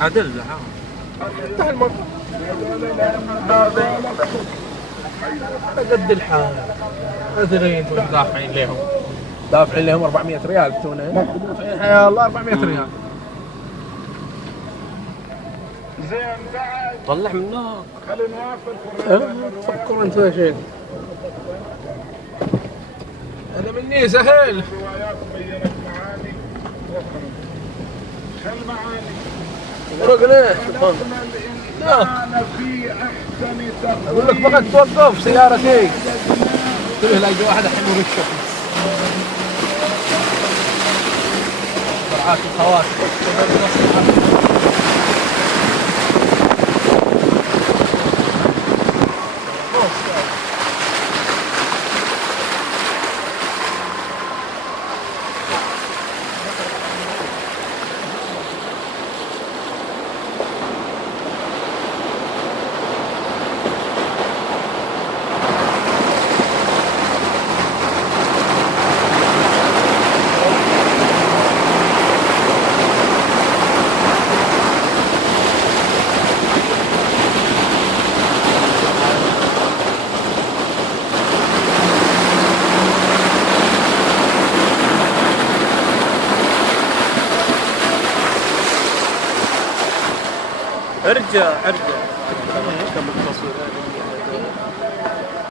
عدل انتهى الموضوع. قد الحال ادري دافعين لهم 400 ريال بتونه. يا الله 400 ريال. طلع منه. تفكر انت يا شيخ. انا مني سهل. رقنا لا اقول لك فقط توقف سيارتي. قلت له لاقي واحد الحين ورشه فرعات الخواتم. ارجع